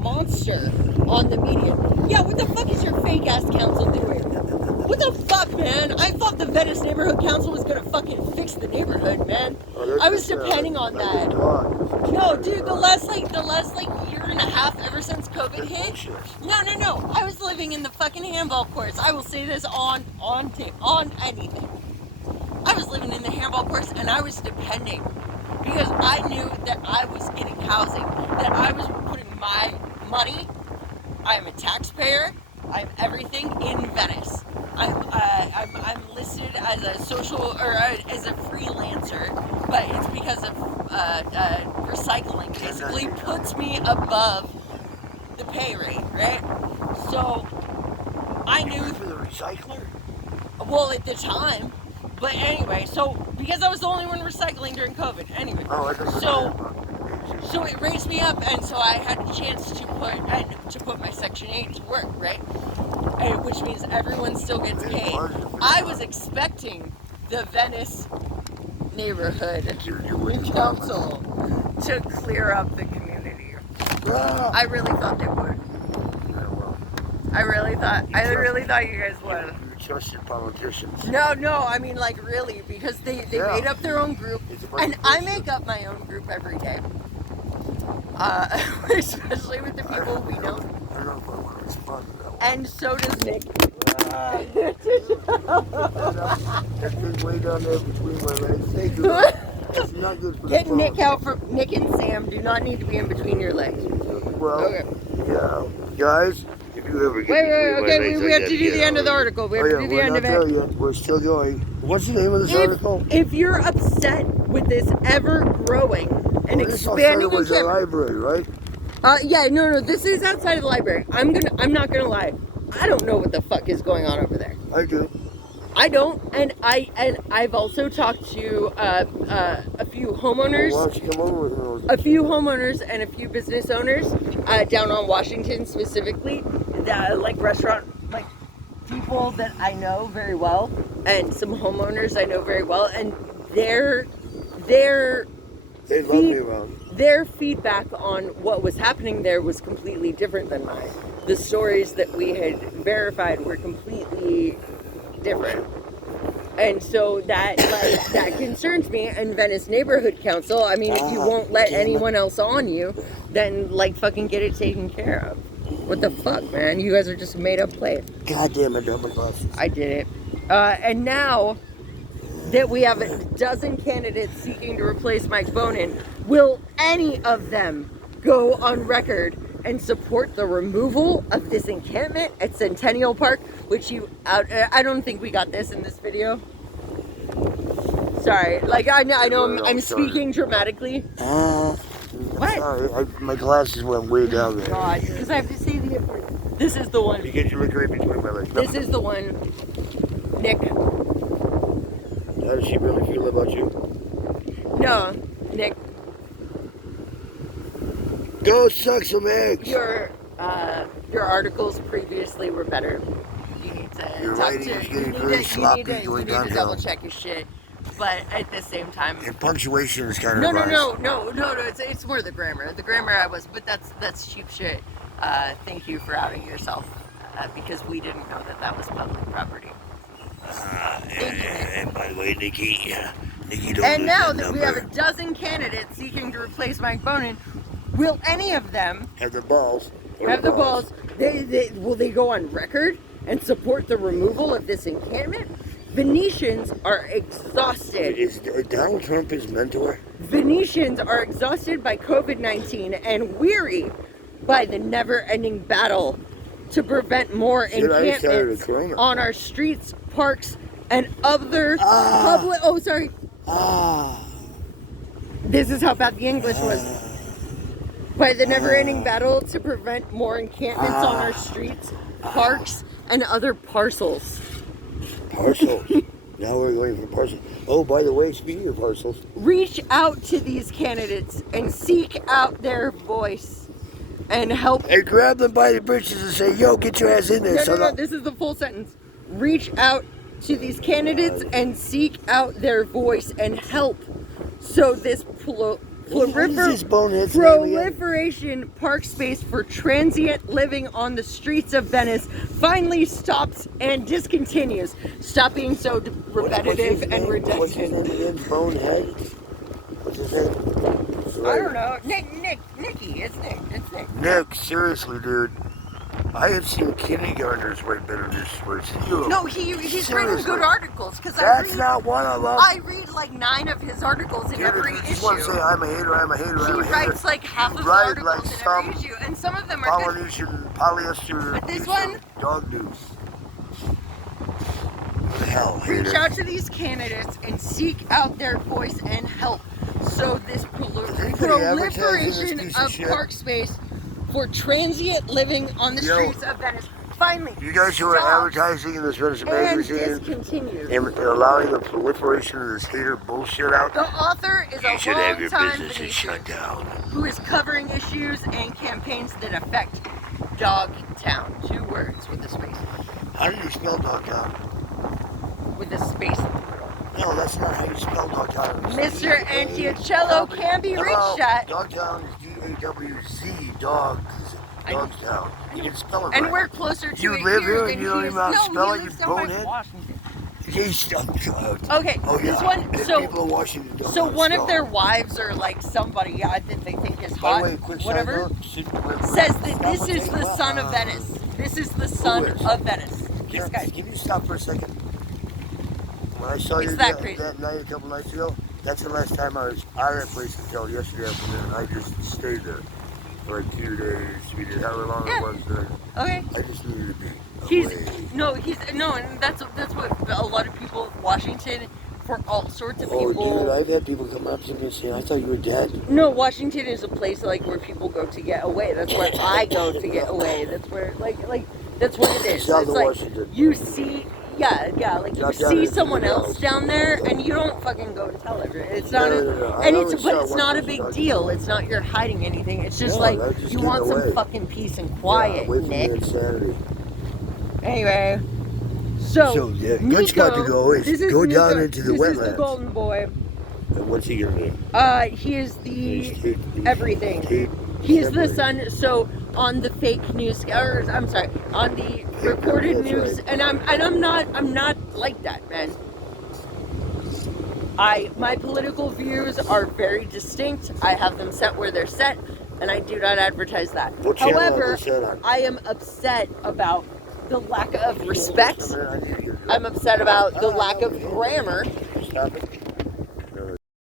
monster on the media. Yeah, what the fuck is your fake ass council doing? What the fuck, man? I thought the Venice Neighborhood Council was gonna fucking fix the neighborhood, man. I was depending on that. No, dude, the last year and a half ever since COVID hit. No. I was living in the fucking handball courts. I will say this on anything. I was living in the handball courts and I was depending because I knew that I was getting housing, that I was putting my money. I am a taxpayer. I'm everything in Venice. I'm listed as a as a freelancer, but it's because of recycling. Basically, puts me above the pay rate, right? So I knew for the recycler. Well, at the time, but anyway, so because I was the only one recycling during COVID, anyway. So it raised me up, and so I had a chance to put my Section 8 to work, right? Which means everyone still gets paid. I was expecting the Venice Neighborhood Council to clear up the community. I really thought they would. I really thought you guys would. You trusted politicians. No, I mean like really, because they made up their own group, and I make up my own group every day. Especially with the people we know. I don't know if I want to respond to that one. And so does Nick. That thing way down there between my legs. Thank you. That's not good for Get the Nick out for Nick and Sam do not need to be in between your legs. Well, Okay. yeah, guys. If you ever get Okay, we have to do the end of the article. We have to do the end of it. We're not there yet. We're still going. What's the name of this article? If you're upset with this ever growing and expanding was a library, right? No, this is outside of the library. I'm not gonna lie. I don't know what the fuck is going on over there. I do. I don't, and I've also talked to a few homeowners. Well, why don't you come over with those? A few homeowners and a few business owners down on Washington specifically, that like restaurant like people that I know very well, and some homeowners I know very well, and their They love me around. Their feedback on what was happening there was completely different than mine. The stories that we had verified were completely different. And so that concerns me. And Venice Neighborhood Council, I mean, if you won't let anyone else on you, then like fucking get it taken care of. What the fuck, man? You guys are just a made up place. God damn it, double glasses. I did it. And now that we have a dozen candidates seeking to replace Mike Bonin, will any of them go on record and support the removal of this encampment at Centennial Park, which I don't think we got this in this video. Sorry, like I know I'm speaking dramatically. What? Sorry, my glasses went way down there. God, because I have to say this is the one. Because you look right between my legs. This is the one. Nick. How does she really feel about you? No, Nick. Go suck some eggs. Your articles previously were better. You need to Your talk writing to. is getting You very need sloppy to going downhill. double check your shit. But at the same time, Your punctuation is kind of no. revised. It's more the grammar. The grammar but that's cheap shit. Thank you for outing yourself because we didn't know that was public property. And by the way, Nikki don't And lose now that that we number. have a dozen candidates seeking to replace Mike Bonin, will any of them Have the balls. have the balls? Will they go on record and support the removal of this encampment? Venetians are exhausted. Is Donald Trump his mentor? Venetians are exhausted by COVID-19 and weary by the never-ending battle to prevent more encampments on our streets, parks, and other public... Oh, sorry. This is how bad the English was. By the never-ending battle to prevent more encampments on our streets, parks, and other parcels. Parcels. Now we're going for parcels. Oh, by the way, speaking of parcels. Reach out to these candidates and seek out their voice and help. And grab them by the britches and say, yo, get your ass in there. No, this is the full sentence. Reach out to these candidates and seek out their voice and help so this What is this bonehead's name again? Proliferation park space for transient living on the streets of Venice finally stops and discontinues. Stop being so repetitive and What's his name redundant. again? Bonehead? What's his name? I don't know. Nicky. It's Nick. Nick, seriously, dude. I have seen kindergartners write better than this words. No, he's written Seriously. good articles because That's not one of them. I read like 9 of his articles in Dude, every if you issue. just want to say I'm a hater, I'm a hater, He I'm a hater. writes like half of the write articles like in some every issue, and some of them are good. Polynesian polyester. But this piece one? of dog news. What the hell, Reach hater? out to these candidates and seek out their voice and help. So this anybody advertising this proliferation piece of of shit? park space for transient living on the Yo. streets of Venice finally You guys who are stops advertising in this Venice and magazine discontinues. and allowing the proliferation of this hater bullshit out, The author is you a should have your longtime businesses Venetian shut down. who is covering issues and campaigns that affect Dogtown. 2 words with a space. How do you spell Dogtown? With a space in the middle. No, that's not how you spell Dogtown. It's Mr. Antiocello can be reached at. Dogtown is D-A-W-Z, dog. Dogtown. You can spell it And right. we're closer to You it live here here than and you don't he even is. know how to No, spell he it, lives you down by bonehead? Washington. Jeez, oh, Okay, oh, this yeah. one, And so people in Washington don't know so how to one spell of their it. wives or like somebody that they think is By hot, the way, quick side whatever, note, says that this is the son of Venice. This is the son is? of Venice. This guy. Can you stop for a second? When I saw It's you that crazy. that night a couple nights ago, that's the last time I was out of that place until yesterday afternoon. I just stayed there for like 2 days, 3 days, however long Yeah. it was there. Okay. I just needed to be He's away. and that's what a lot of people Washington for all sorts of Oh, people. dude, I've had people come up to me and say, I thought you were dead. No, Washington is a place like where people go to get away. That's where I go to get away. That's where like that's what it is. South It's of like Washington. you see, like you Not down see in someone Beaver else Hills. down there, and you don't fucking go and tell everyone. It's not, No. I and always it's saw it's one not a person big talking deal. about it. It's not you're hiding anything. It's just No, like I just you get want away. some fucking peace and Yeah, quiet, away from Nick. the insanity. Anyway, so yeah, good Nico, spot to go is this is go down Nico, into the this is the wetlands. golden boy. And what's he gonna be? He is the He's everything. Tate He is the everything. son. So on the fake news, or I'm sorry, on the recorded that's news, right. and I'm not like that, man. My political views are very distinct. I have them set where they're set, and I do not advertise that. What channel are However, they set on? I am upset about the lack of respect. I need to get it. I'm upset about the lack of grammar. Stop it.